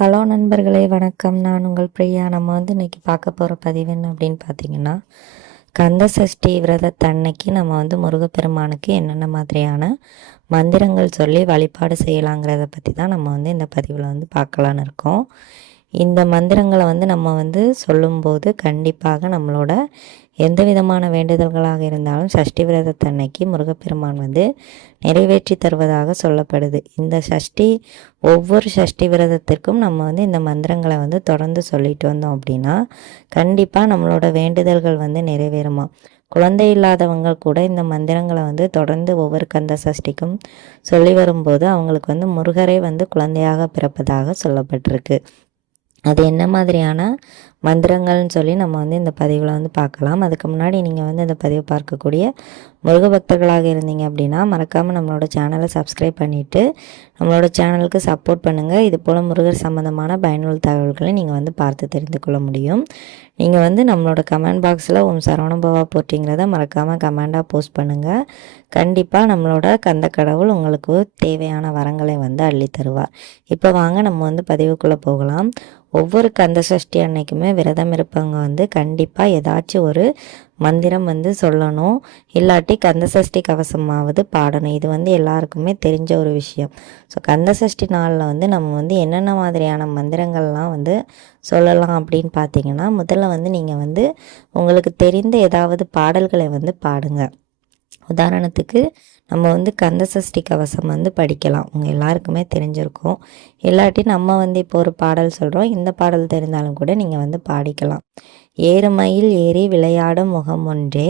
Hello நண்பர்களே, வணக்கம். நான் உங்கள் பிரியா. நம்ம இன்றைக்கி பார்க்க போகிற பதிவு என்ன அப்படின்னு பார்த்தீங்கன்னா, கந்த சஷ்டி விரதத்தன்னைக்கு நம்ம முருகப்பெருமானுக்கு என்னென்ன மாதிரியான மந்திரங்கள் சொல்லி வழிபாடு செய்யலாங்கிறத பற்றி தான் நம்ம இந்த பதிவில் பார்க்கலான்னு இருக்கோம். இந்த மந்திரங்களை நம்ம சொல்லும்போது கண்டிப்பாக நம்மளோட எந்த விதமான வேண்டுதல்களாக இருந்தாலும் சஷ்டி விரதத்தன்னைக்கு முருகப்பெருமான் நிறைவேற்றி தருவதாக சொல்லப்படுது. இந்த ஒவ்வொரு சஷ்டி விரதத்திற்கும் நம்ம இந்த மந்திரங்களை தொடர்ந்து சொல்லிட்டு வந்தோம் அப்படின்னா கண்டிப்பாக நம்மளோட வேண்டுதல்கள் நிறைவேறுமா. குழந்தை இல்லாதவங்க கூட இந்த மந்திரங்களை தொடர்ந்து ஒவ்வொரு கந்த சஷ்டிக்கும் சொல்லி வரும்போது அவங்களுக்கு முருகரே குழந்தையாக பிறப்பதாக சொல்லப்பட்டிருக்கு. அது என்ன மாதிரியான மந்திரங்கள்னு சொல்லி நம்ம இந்த பதிவில் பார்க்கலாம். அதுக்கு முன்னாடி நீங்கள் இந்த பதிவை பார்க்கக்கூடிய முருக பக்தர்களாக இருந்தீங்க அப்படின்னா மறக்காமல் நம்மளோட சேனலை சப்ஸ்கிரைப் பண்ணிவிட்டு நம்மளோட சேனலுக்கு சப்போர்ட் பண்ணுங்கள். இது போல் முருகர் சம்மந்தமான பயனுள்ள தகவல்களை நீங்கள் பார்த்து தெரிந்து கொள்ள முடியும். நீங்கள் நம்மளோட கமெண்ட் பாக்ஸில் சரவணபவா போட்டிங்கிறத மறக்காமல் கமெண்டாக போஸ்ட் பண்ணுங்கள். கண்டிப்பாக நம்மளோட கந்த கடவுள் உங்களுக்கு தேவையான வரங்களை அள்ளி தருவார். இப்போ வாங்க நம்ம பதிவுக்குள்ளே போகலாம். ஒவ்வொரு கந்த சஷ்டி அன்னைக்குமே விரதம் இருப்பவங்க கண்டிப்பாக ஏதாச்சும் ஒரு மந்திரம் சொல்லணும். இல்லாட்டி கந்த சஷ்டி கவசமாவது பாடணும். இது எல்லாருக்குமே தெரிஞ்ச ஒரு விஷயம். ஸோ கந்த சஷ்டி நாளில் நம்ம என்னென்ன மாதிரியான மந்திரங்கள்லாம் சொல்லலாம் அப்படின்னு பார்த்தீங்கன்னா, முதல்ல நீங்கள் உங்களுக்கு தெரிந்த ஏதாவது பாடல்களை பாடுங்க. உதாரணத்துக்கு நம்ம கந்த சஷ்டி கவசம் படிக்கலாம். உங்கள் எல்லாருக்குமே தெரிஞ்சிருக்கும். இல்லாட்டி நம்ம இப்போ ஒரு பாடல் சொல்கிறோம். இந்த பாடல் தெரிந்தாலும் கூட நீங்கள் பாடிக்கலாம். ஏறுமயில் ஏறி விளையாடும் முகம் ஒன்றே,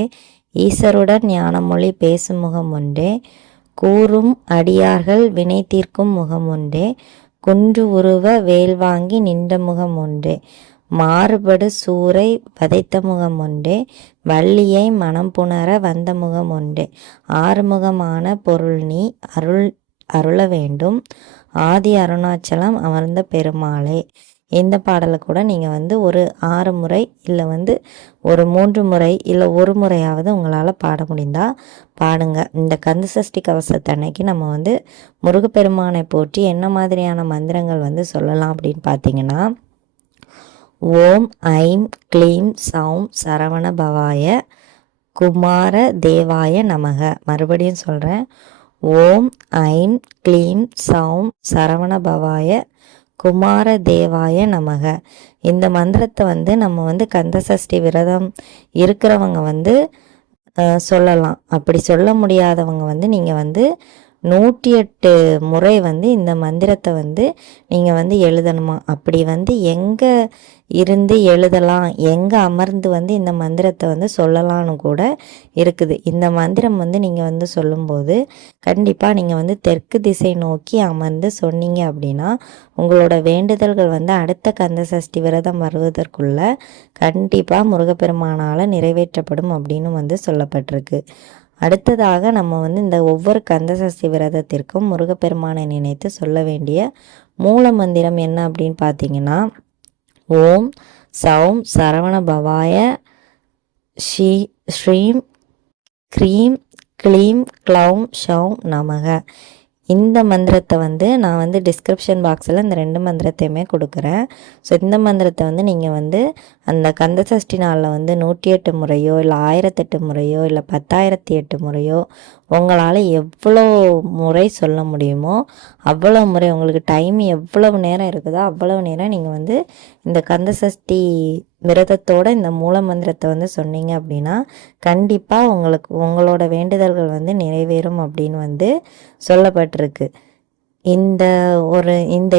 ஈசருடன் ஞானமொழி பேசும் முகம் ஒன்றே, கூறும் அடியார்கள் வினை தீர்க்கும் முகம் ஒன்றே, குன்று உருவ வேல் வாங்கி நின்ற முகம் ஒன்றே, மாறுபடு சூரை வதைத்த முகம் ஒன்றே, வள்ளியை மனம் புணர வந்த முகம் ஒன்றே, ஆறுமுகமான பொருள் நீ அருள வேண்டும், ஆதி அருணாச்சலம் அமர்ந்த பெருமாளே. இந்த பாடலை கூட நீங்கள் ஒரு 6 முறை இல்லை ஒரு 3 முறை இல்லை ஒரு முறையாவது உங்களால் பாட முடிந்தால் பாடுங்க. இந்த கந்த சஷ்டி கவசத்தன்னைக்கு நம்ம முருகப்பெருமானை போற்றி என்ன மாதிரியான மந்திரங்கள் சொல்லலாம் அப்படின்னு பார்த்தீங்கன்னா, ஓம் ஐம் க்ளீம் சௌம் சரவண பவாய குமார தேவாய நமக. மறுபடியும் சொல்கிறேன். ஓம் ஐம் க்ளீம் சௌம் சரவண பவாய குமார தேவாய நமக. இந்த மந்திரத்தை நம்ம கந்த சஷ்டி விரதம் இருக்கிறவங்க சொல்லலாம். அப்படி சொல்ல முடியாதவங்க நீங்கள் 108 முறை இந்த மந்திரத்தை நீங்கள் எழுதணுமா. அப்படி எங்கே இருந்து எழுதலாம், எங்கே அமர்ந்து இந்த மந்திரத்தை சொல்லலான்னு கூட இருக்குது. இந்த மந்திரம் நீங்கள் சொல்லும்போது கண்டிப்பாக நீங்கள் தெற்கு திசை நோக்கி அமர்ந்து சொன்னீங்க அப்படின்னா உங்களோட வேண்டுதல்கள் அடுத்த கந்த சஷ்டி விரதம் வருவதற்குள்ள கண்டிப்பாக முருகப்பெருமானால் நிறைவேற்றப்படும் அப்படின்னு சொல்லப்பட்டிருக்கு. அடுத்ததாக நம்ம இந்த ஒவ்வொரு கந்த சஷ்டி விரதத்திற்கும் முருகப்பெருமானை நினைத்து சொல்ல வேண்டிய மூல மந்திரம் என்ன அப்படின்னு பார்த்தீங்கன்னா, ஓம் சௌம் சரவண பவாய ஸ்ரீம் க்ரீம் க்ளீம் க்ளௌம் ஷௌம் நமக. இந்த மந்திரத்தை நான் டிஸ்கிரிப்ஷன் பாக்ஸில் இந்த 2 மந்திரத்தையுமே கொடுக்குறேன். ஸோ இந்த மந்திரத்தை நீங்கள் அந்த கந்த சஷ்டி நாளில் 108 முறையோ இல்லை 1008 முறையோ இல்லை 10,008 முறையோ உங்களால் எவ்வளோ முறை சொல்ல முடியுமோ அவ்வளோ முறை, உங்களுக்கு டைம் எவ்வளவு நேரம் இருக்குதோ அவ்வளவு நேரம் நீங்கள் இந்த கந்த சஷ்டி விரதத்தோட இந்த மூல மந்திரத்தை சொன்னீங்க அப்படின்னா கண்டிப்பாக உங்களோட வேண்டுதல்கள் நிறைவேறும் அப்படின்னு சொல்லப்பட்டிருக்கு. இந்த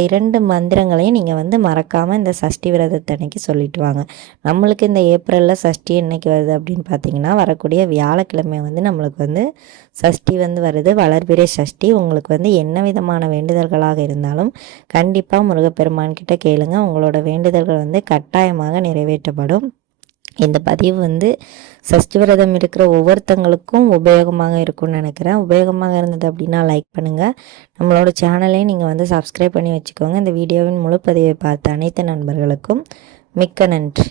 2 மந்திரங்களையும் நீங்கள் மறக்காமல் இந்த சஷ்டி விரதத்தன்னைக்கு சொல்லிட்டு வாங்க. நம்மளுக்கு இந்த ஏப்ரலில் சஷ்டி என்னைக்கு வருது அப்படின்னு பார்த்தீங்கன்னா, வரக்கூடிய வியாழக்கிழமை நம்மளுக்கு சஷ்டி வருது, வளர்பிறை சஷ்டி. உங்களுக்கு என்ன விதமான வேண்டுதல்களாக இருந்தாலும் கண்டிப்பாக முருகப்பெருமான் கிட்ட கேளுங்க. உங்களோட வேண்டுதல்கள் கட்டாயமாக நிறைவேற்றப்படும். இந்த பதிவு சஷ்டி விரதம் இருக்கிற ஒவ்வொருத்தங்களுக்கும் உபயோகமாக இருக்கும்னு நினைக்கிறேன். உபயோகமாக இருந்தது அப்படின்னா லைக் பண்ணுங்கள். நம்மளோட சேனலையும் நீங்கள் சப்ஸ்கிரைப் பண்ணி வச்சுக்கோங்க. இந்த வீடியோவின் முழு பதிவை பார்த்த அனைத்து நண்பர்களுக்கும் மிக்க நன்றி.